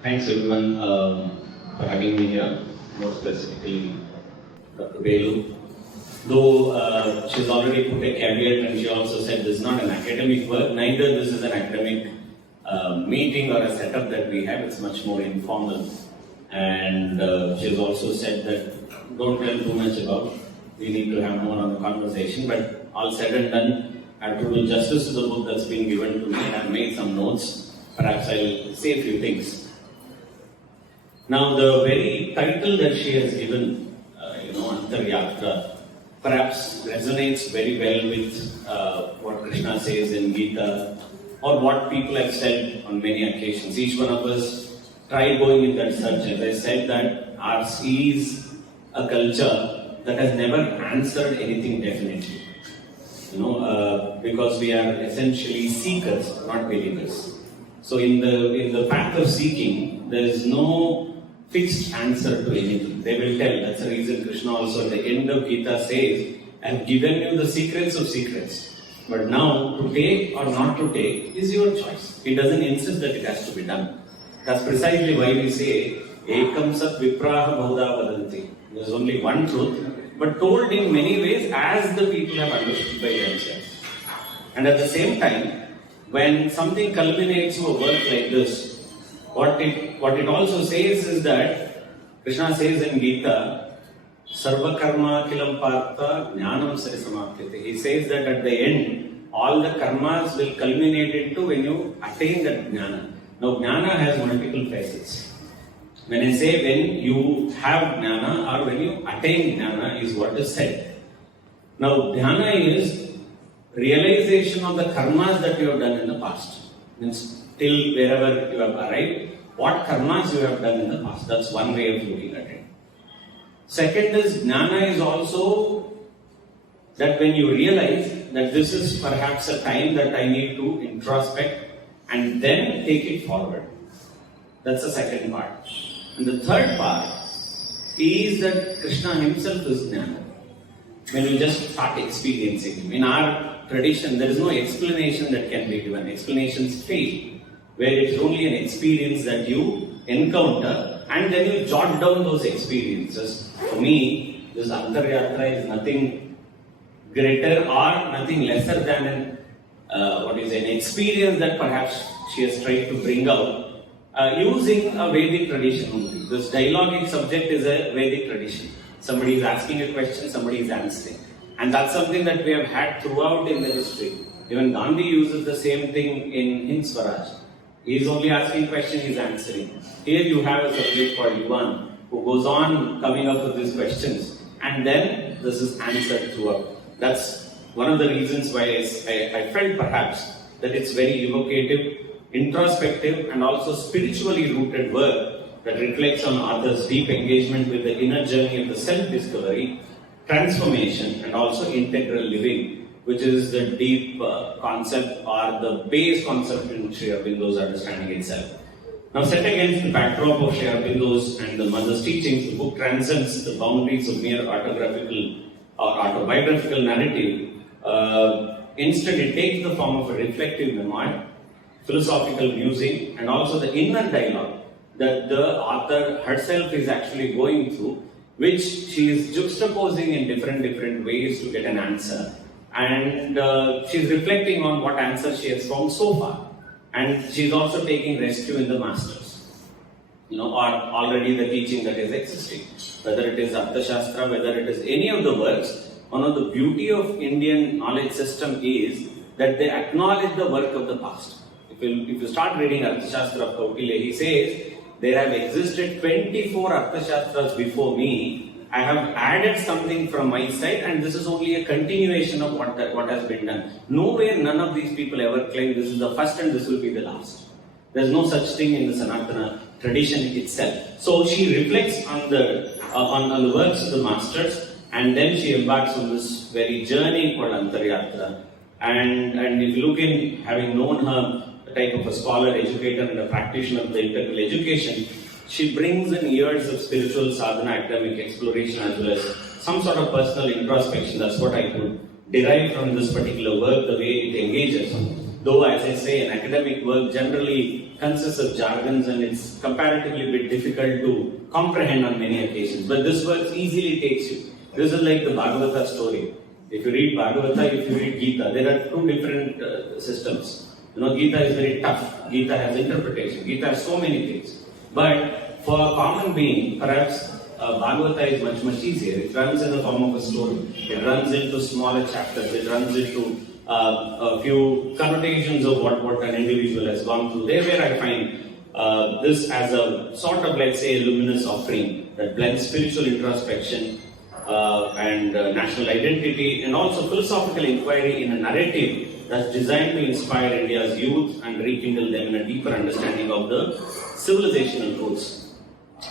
Thanks everyone for having me here, more specifically Dr. Beloo. Though she's already put a caveat and she also said this is not an academic work, neither this is an academic meeting or a setup that we have, it's much more informal. And she's also said that don't tell too much about, we need to have more on the conversation, but all said and done, I have to do justice to the book that's been given to me and I've made some notes, perhaps I'll say a few things. Now, the very title that she has given, Antaryatra, perhaps resonates very well with what Krishna says in Gita, or what people have said on many occasions. Each one of us try going in that search. As I said, that ours is a culture that has never answered anything definitely. Because we are essentially seekers, not believers. So in the path of seeking, there is no fixed answer to anything. They will tell. That's the reason Krishna also at the end of Gita says, I have given you the secrets of secrets. But now, to take or not to take is your choice. He doesn't insist that it has to be done. That's precisely why we say, Ekam sat vipraha bahudha vadanti. There's only one truth, but told in many ways as the people have understood by themselves. And at the same time, when something culminates to a work like this, what it also says is that Krishna says in Gita, Sarva karma kilam partha jnanam sri samapyate. He says that at the end, all the karmas will culminate into when you attain that jnana. Now, jnana has multiple facets. When I say when you have jnana or when you attain jnana is what is said. Now, jnana is realization of the karmas that you have done in the past. Means till wherever you have arrived, what karmas you have done in the past. That's one way of looking at it. Second is, jnana is also that when you realize that this is perhaps a time that I need to introspect and then take it forward. That's the second part. And the third part is that Krishna himself is jnana. When you just start experiencing him. In our tradition, there is no explanation that can be given. Explanations fail, where it's only an experience that you encounter and then you jot down those experiences. For me, this Antaryatra is nothing greater or nothing lesser than an experience that perhaps she has tried to bring out using a Vedic tradition only. This dialogic subject is a Vedic tradition. Somebody is asking a question, somebody is answering. And that's something that we have had throughout in the history. Even Gandhi uses the same thing in Hind Swaraj. He is only asking questions, he is answering. Here you have a subject called Yuvan who goes on coming up with these questions and then this is answered throughout. That's one of the reasons why I felt perhaps that it's very evocative, introspective and also spiritually rooted work that reflects on author's deep engagement with the inner journey of the self-discovery, transformation and also integral living, which is the deep concept or the base concept in Sri Aurobindo's understanding itself. Now, set against the backdrop of Sri Aurobindo's and the mother's teachings, the book transcends the boundaries of mere autographical or autobiographical narrative. Instead, it takes the form of a reflective memoir, philosophical musing, and also the inner dialogue that the author herself is actually going through, which she is juxtaposing in different ways to get an answer. And she's reflecting on what answers she has found so far. And she's also taking rescue in the masters, or already the teaching that is existing. Whether it is Arthashastra, whether it is any of the works, one of the beauty of Indian knowledge system is that they acknowledge the work of the past. If you start reading Arthashastra of Kautilya, he says, there have existed 24 Arthashastras before me. I have added something from my side and this is only a continuation of what has been done. Nowhere none of these people ever claim this is the first and this will be the last. There is no such thing in the Sanatana tradition itself. So she reflects on the works of the masters and then she embarks on this very journey called Antaryatra. And if you look in, having known her, the type of a scholar, educator and a practitioner of the integral education, she brings in years of spiritual sadhana, academic exploration as well as some sort of personal introspection. That's what I could derive from this particular work, the way it engages. though as I say, an academic work generally consists of jargons and it's comparatively a bit difficult to comprehend on many occasions. But this work easily takes you. This is like the Bhagavata story. If you read Bhagavata, if you read Gita, there are two different systems. Gita is very tough. Gita has interpretation. Gita has so many things. But for a common being, perhaps Bhagavata is much, much easier. It runs in the form of a story. It runs into smaller chapters. It runs into a few connotations of what an individual has gone through. There where I find this as a sort of, let's say, a luminous offering that blends spiritual introspection and national identity and also philosophical inquiry in a narrative that's designed to inspire India's youth and rekindle them in a deeper understanding of the civilizational roots.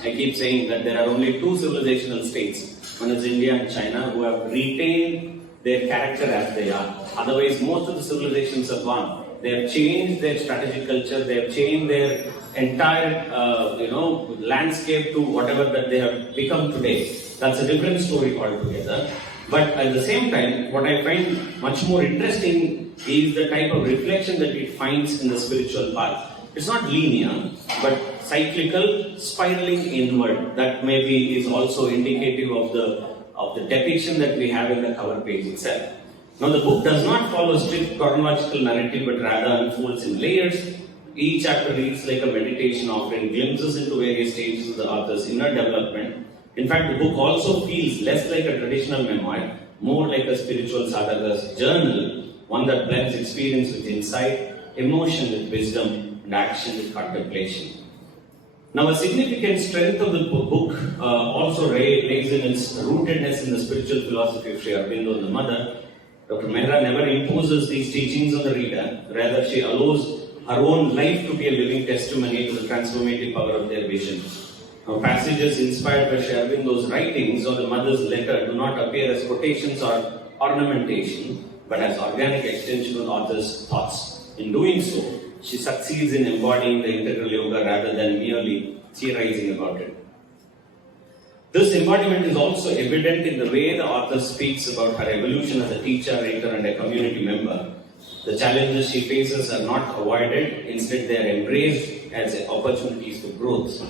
I keep saying that there are only two civilizational states, one is India and China, who have retained their character as they are. Otherwise, most of the civilizations have gone. They have changed their strategic culture, they have changed their entire landscape to whatever that they have become today. That's a different story altogether. But at the same time, what I find much more interesting is the type of reflection that it finds in the spiritual path. It's not linear, but cyclical, spiraling inward. That maybe is also indicative of the depiction that we have in the cover page itself. Now, the book does not follow a strict chronological narrative, but rather unfolds in layers. Each chapter reads like a meditation, offering glimpses into various stages of the author's inner development. In fact, the book also feels less like a traditional memoir, more like a spiritual sadhaka's journal, one that blends experience with insight, emotion with wisdom, and action with contemplation. Now, a significant strength of the book also lays in its rootedness in the spiritual philosophy of Sri Aurobindo and the mother. Dr. Mehra never imposes these teachings on the reader, rather she allows her own life to be a living testimony to the transformative power of their vision. Now, passages inspired by Sri Aurobindo's writings or the mother's letter do not appear as quotations or ornamentation, but as organic extension of the author's thoughts. In doing so, she succeeds in embodying the integral yoga rather than merely theorizing about it. This embodiment is also evident in the way the author speaks about her evolution as a teacher, writer, and a community member. The challenges she faces are not avoided, instead they are embraced as opportunities for growth.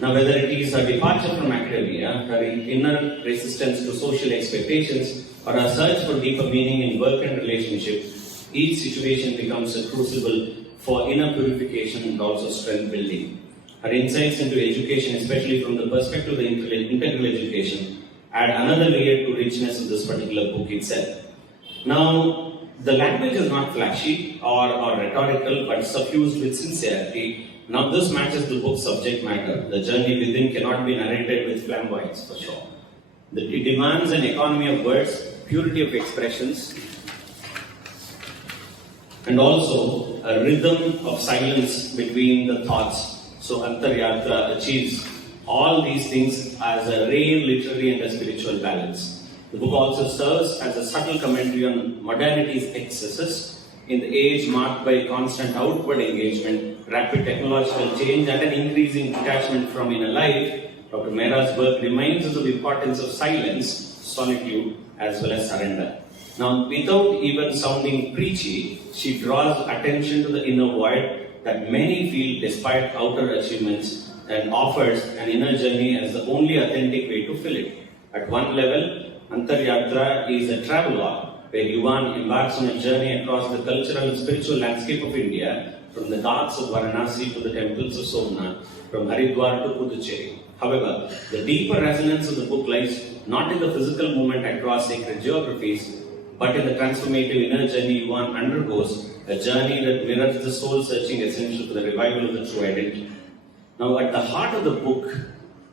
Now, whether it is her departure from academia, her inner resistance to social expectations, or her search for deeper meaning in work and relationship, each situation becomes a crucible for inner purification and also strength building. Her insights into education, especially from the perspective of the integral education, add another layer to richness of this particular book itself. Now, the language is not flashy or rhetorical, but suffused with sincerity. Now, this matches the book's subject matter. The journey within cannot be narrated with flamboyance, for sure. It demands an economy of words, purity of expressions, and also a rhythm of silence between the thoughts. So Antaryatra achieves all these things as a rare literary and a spiritual balance. The book also serves as a subtle commentary on modernity's excesses in the age marked by constant outward engagement, rapid technological change, and an increasing detachment from inner life. Dr. Mehra's work reminds us of the importance of silence, solitude, as well as surrender. Now, without even sounding preachy, she draws attention to the inner void that many feel despite outer achievements and offers an inner journey as the only authentic way to fill it. At one level, Antaryatra is a travelogue where Yuvan embarks on a journey across the cultural and spiritual landscape of India, from the ghats of Varanasi to the temples of Somnath, from Haridwar to Pondicherry. However, the deeper resonance of the book lies not in the physical movement across sacred geographies, but in the transformative inner journey Yuvan undergoes, a journey that mirrors the soul-searching essential to the revival of the true identity. Now, at the heart of the book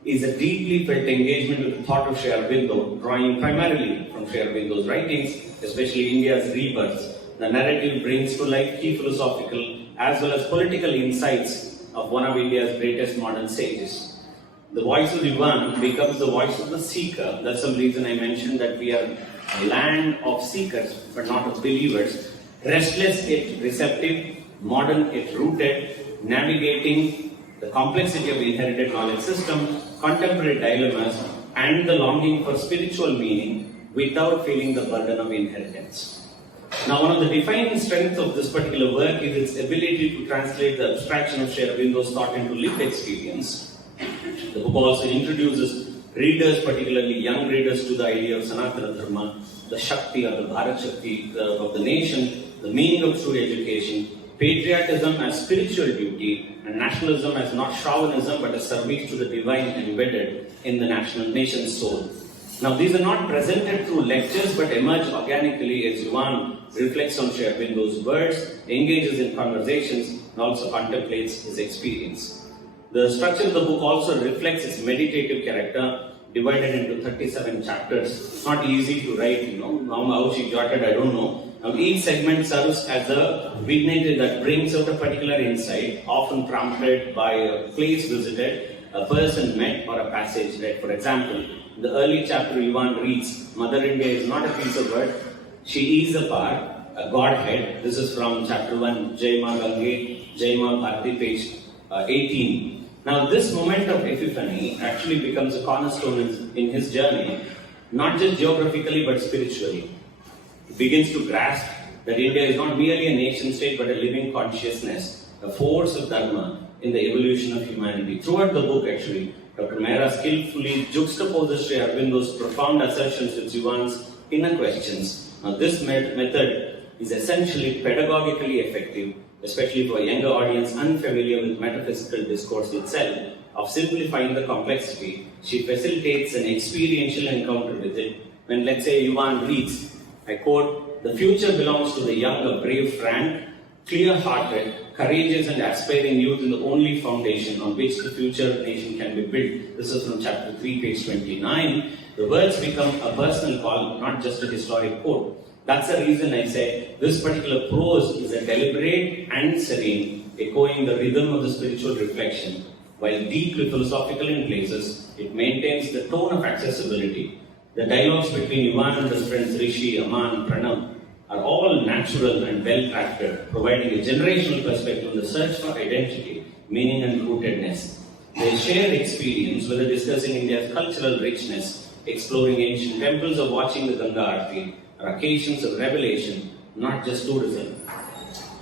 is a deeply felt engagement with the thought of Sri Aurobindo, drawing primarily from Sri Aurobindo's writings, especially India's rebirth. The narrative brings to life key philosophical as well as political insights of one of India's greatest modern sages. The voice of Yuvan becomes the voice of the seeker. That's some reason I mentioned that we are a land of seekers, but not of believers. Restless yet receptive, modern yet rooted, navigating the complexity of the inherited knowledge system, contemporary dilemmas, and the longing for spiritual meaning without feeling the burden of inheritance. Now, one of the defining strengths of this particular work is its ability to translate the abstraction of Sri Aurobindo's thought into lived experience. The book also introduces readers, particularly young readers, to the idea of Sanatana Dharma, the Shakti or the Bharat Shakti of the nation, the meaning of true education, patriotism as spiritual duty, and nationalism as not chauvinism but a service to the divine embedded in the nation's soul. Now, these are not presented through lectures but emerge organically as Yuan reflects on Sri Aurobindo's words, engages in conversations, and also contemplates his experience. The structure of the book also reflects its meditative character, divided into 37 chapters. Not easy to write, how she jotted, I don't know. Now, each segment serves as a vignette that brings out a particular insight, often prompted by a place visited, a person met, or a passage read. For example, in the early chapter, Yuan reads, Mother India is not a piece of work, she is a part, a godhead. This is from chapter 1, Jai Ma Gange, Jai Ma Bharati, page 18. Now, this moment of epiphany actually becomes a cornerstone in his journey, not just geographically but spiritually. He begins to grasp that India is not merely a nation state but a living consciousness, a force of Dharma in the evolution of humanity. Throughout the book, actually, Dr. Mehra skillfully juxtaposes Sri Aurobindo's profound assertions with Yuan's inner questions. Now, this method is essentially pedagogically effective, especially for a younger audience unfamiliar with metaphysical discourse itself. Of simplifying the complexity, she facilitates an experiential encounter with it. When, let's say, Yuan reads, I quote, the future belongs to the young, a brave, frank, clear-hearted, courageous and aspiring youth in the only foundation on which the future nation can be built. This is from chapter 3, page 29. The words become a personal call, not just a historic quote. That's the reason I say this particular prose is a deliberate and serene, echoing the rhythm of the spiritual reflection. While deeply philosophical in places, it maintains the tone of accessibility. The dialogues between Yuan and his friends Rishi, Aman, Pranam are all natural and well-crafted, providing a generational perspective on the search for identity, meaning and rootedness. Their shared experience, whether discussing India's cultural richness, exploring ancient temples or watching the Ganga Aarti, are occasions of revelation, not just tourism.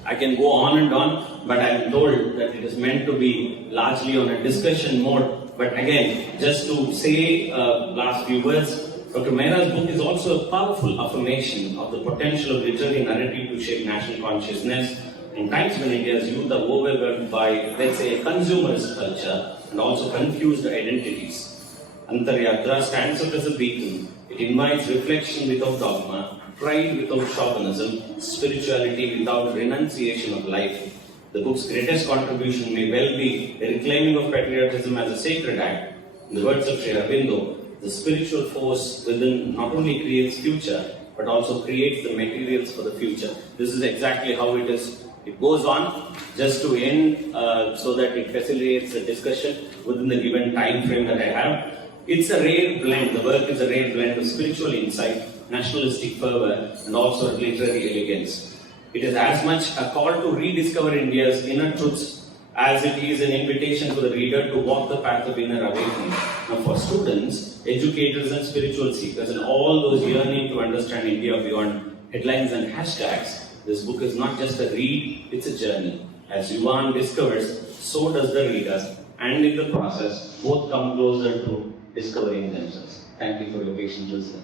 I can go on and on, but I am told that it is meant to be largely on a discussion mode. But again, just to say last few words, Dr. Mehra's book is also a powerful affirmation of the potential of literary narrative to shape national consciousness in times when India's youth are overwhelmed by, let's say, a consumerist culture and also confused identities. Antaryatra stands out as a beacon. It invites reflection without dogma, pride without chauvinism, spirituality without renunciation of life. The book's greatest contribution may well be the reclaiming of patriotism as a sacred act. In the words of Sri Aurobindo, the spiritual force within not only creates future, but also creates the materials for the future. This is exactly how it is. It goes on just to end so that it facilitates the discussion within the given time frame that I have. It's a rare blend. The work is a rare blend of spiritual insight, nationalistic fervor, and also literary elegance. It is as much a call to rediscover India's inner truths as it is an invitation for the reader to walk the path of inner awakening. Now, for students, educators, and spiritual seekers, and all those yearning to understand India beyond headlines and hashtags, this book is not just a read, it's a journey. As Yuan discovers, so does the reader, and in the process, both come closer to discovering themselves. Thank you for your patience, listening.